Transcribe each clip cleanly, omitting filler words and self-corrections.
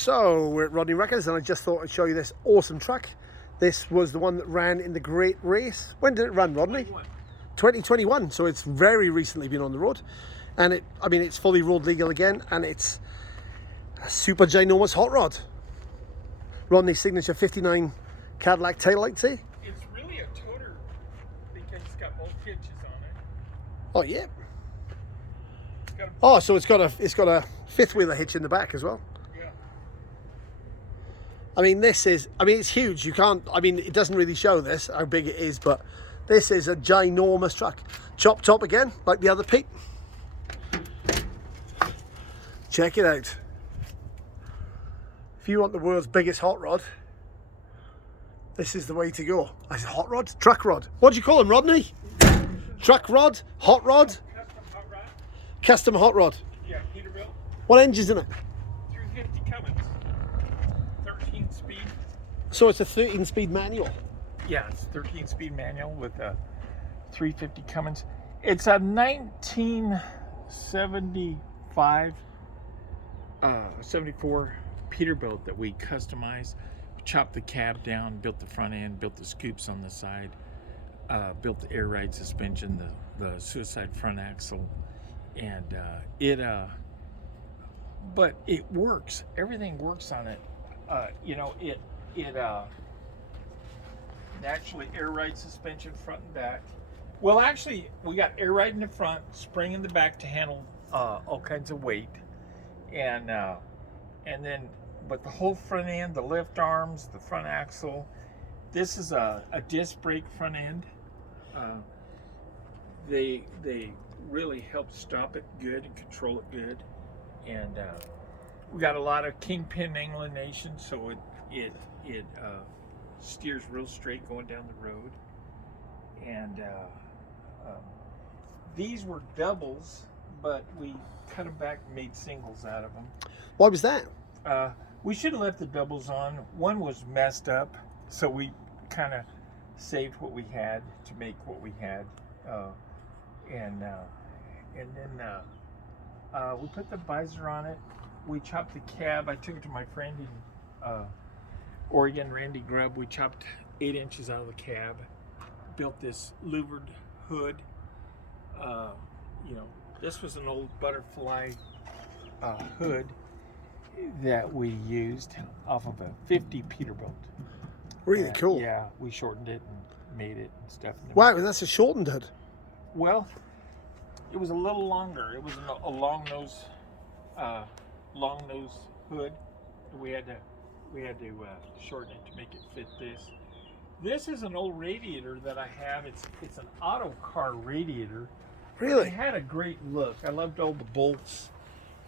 So we're at Rodney Ruckers, and I just thought I'd show you this awesome truck. This was the one that ran in the Great Race. When did it run, Rodney? 2021. So it's very recently been on the road, and it's fully road legal again, and it's a super ginormous hot rod. Rodney's signature 59 Cadillac taillights, eh? It's really a toter because it's got both hitches on it. Oh yeah. Oh, so it's got a fifth wheeler hitch in the back as well. Yeah. It's huge. It doesn't really show this, how big it is, but this is a ginormous truck. Chop top again, like the other Pete. Check it out. If you want the world's biggest hot rod, this is the way to go. I said hot rod? Truck rod. What do you call them, Rodney? Truck rod? Hot rod? Custom hot rod. Yeah, Peterbilt. What engine's in it? 350 Cummins. 13 speed. So it's a 13-speed manual. Yeah, it's 13-speed manual with a 350 Cummins. It's a 1975, 74 Peterbilt that we customized. We chopped the cab down, built the front end, built the scoops on the side, built the air ride suspension, the suicide front axle. And but it works. Everything works on it. It naturally air ride suspension front and back. Well, actually, we got air ride in the front, spring in the back to handle all kinds of weight, and then but the whole front end, the lift arms, the front axle. This is a disc brake front end. They really help stop it good and control it good, and we got a lot of kingpin inclination, so it steers real straight going down the road. And these were doubles, but we cut them back and made singles out of them. Why was that? We should have left the doubles on. One was messed up, so we kind of saved what we had to make what we had. And then we put the visor on it. We chopped the cab. I took it to my friend in Oregon, Randy Grubb. We chopped 8 inches out of the cab. Built this louvered hood. This was an old butterfly hood that we used off of a 50 Peterbilt. Really cool. Yeah, we shortened it and made it and stuff. Wow, that's a shortened hood. Well, it was a little longer. It was a long nose hood. We had to shorten it to make it fit this. This is an old radiator that I have. It's an auto car radiator. Really? It had a great look. I loved all the bolts,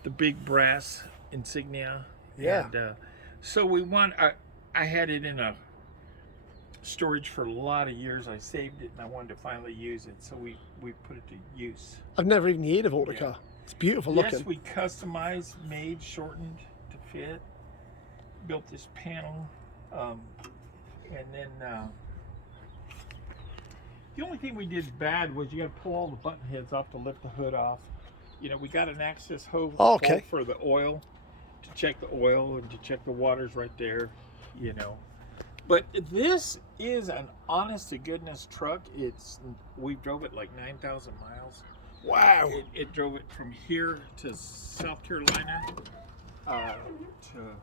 the big brass insignia. Yeah. And so I had it in a storage for a lot of years. I saved it and I wanted to finally use it, so we put it to use. I've never even heard of Autocar. Yeah. It's beautiful looking. Yes, we customized, made, shortened to fit, built this panel, and then the only thing we did bad was you got to pull all the button heads off to lift the hood off. We got an access hose for the oil, to check the oil and to check the water's right there, But this is an honest to goodness truck. We drove it like 9,000 miles. Wow. It drove it from here to South Carolina, to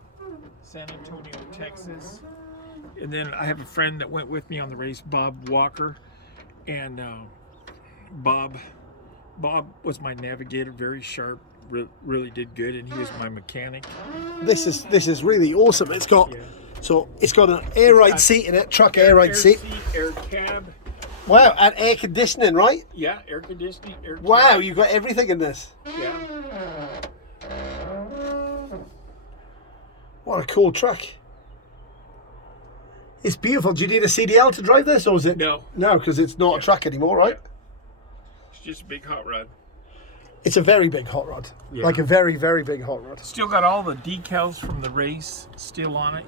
San Antonio, Texas. And then I have a friend that went with me on the race, Bob Walker. And Bob was my navigator, very sharp, really did good, and he was my mechanic. This is really awesome. It's got an air ride seat in it, truck air ride seat, air cab. Wow, and air conditioning, right? Yeah, air conditioning, air cab. Wow, you've got everything in this. Yeah. What a cool truck. It's beautiful. Do you need a CDL to drive this, or is it? No. No, because it's not a truck anymore, right? Yeah. It's just a big hot rod. It's a very big hot rod. Yeah. Like a very, very big hot rod. Still got all the decals from the race still on it,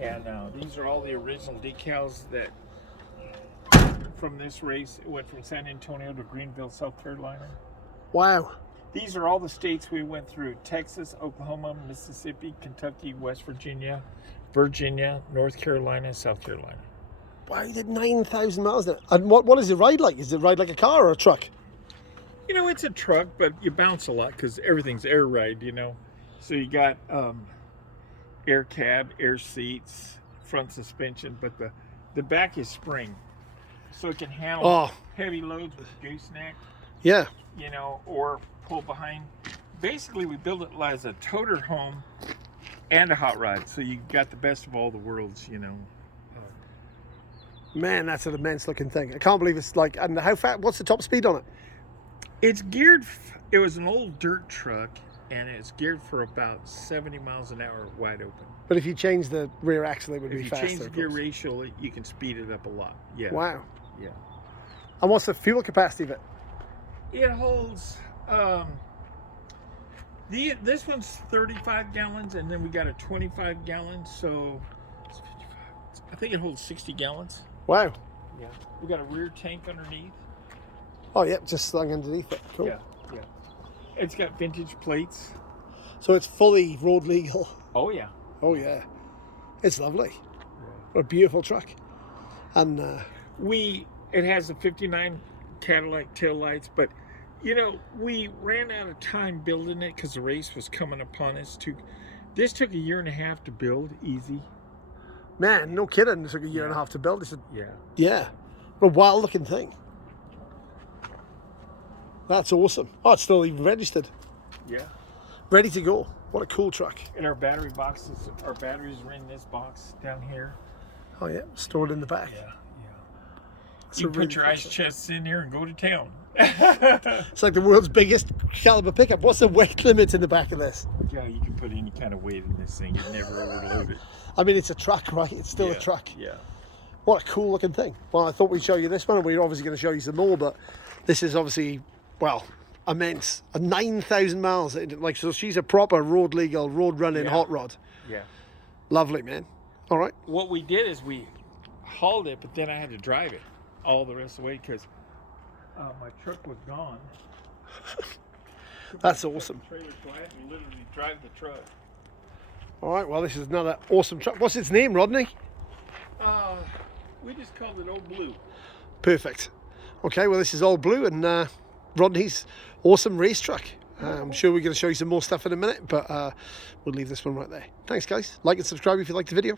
And these are all the original decals that from this race. It went from San Antonio to Greenville, South Carolina. Wow. These are all the states we went through: Texas, Oklahoma, Mississippi, Kentucky, West Virginia, North Carolina, South Carolina. Wow, you did 9,000 miles there. And what is it ride like? Is it ride like a car or a truck? You know, it's a truck, but you bounce a lot because everything's air ride, you know. So you got air cab, air seats, front suspension, but the back is spring. So it can handle heavy loads with gooseneck. Yeah. You know, or pull behind. Basically, we built it as a toter home and a hot rod. So you got the best of all the worlds, you know. Man, that's an immense looking thing. I can't believe it's like, and how fast, what's the top speed on it? It's geared, it was an old dirt truck, and it's geared for about 70 miles an hour wide open. But if you change the rear axle, it would be If you faster. change the gear ratio, you can speed it up a lot. Yeah. Wow. Yeah. And what's the fuel capacity of it? It holds, this one's 35 gallons, and then we got a 25 gallon, so it's 55. I think it holds 60 gallons. Wow. Yeah. We got a rear tank underneath. Oh, yeah, just slung underneath it. Cool. Yeah, yeah. It's got vintage plates. So it's fully road legal. Oh, yeah. Oh, yeah. It's lovely. Yeah. What a beautiful truck. And it has the 59 Cadillac taillights, but, you know, we ran out of time building it because the race was coming upon us. This took a year and a half to build, easy. man, no kidding, it took a year and a half to build. Yeah. What a wild looking thing. That's awesome. Oh, it's still even registered. Yeah. Ready to go. What a cool truck. And our battery boxes, our batteries are in this box down here. Oh yeah, stored in the back. Yeah. It's You a put really your cool ice truck. chests in here and go to town. It's like the world's biggest caliber pickup. What's the weight limit in the back of this? Yeah, you can put any kind of weight in this thing. You'd never overload it. I mean, it's a truck, right? It's still a truck. Yeah. What a cool looking thing. Well, I thought we'd show you this one, and we're obviously going to show you some more, but this is obviously, well, immense. 9,000 miles. Like, so she's a proper road legal, road running hot rod. Yeah. Lovely, man. All right. What we did is we hauled it, but then I had to drive it all the rest of the way because my truck was gone. That's awesome. Trailer quiet and literally drive the truck. All right, well, this is another awesome truck. What's its name, Rodney? We just called it Old Blue. Perfect. Okay, well, this is all blue and Rodney's awesome race truck. I'm sure we're going to show you some more stuff in a minute, but we'll leave this one right there. Thanks, guys. Like and subscribe if you liked the video.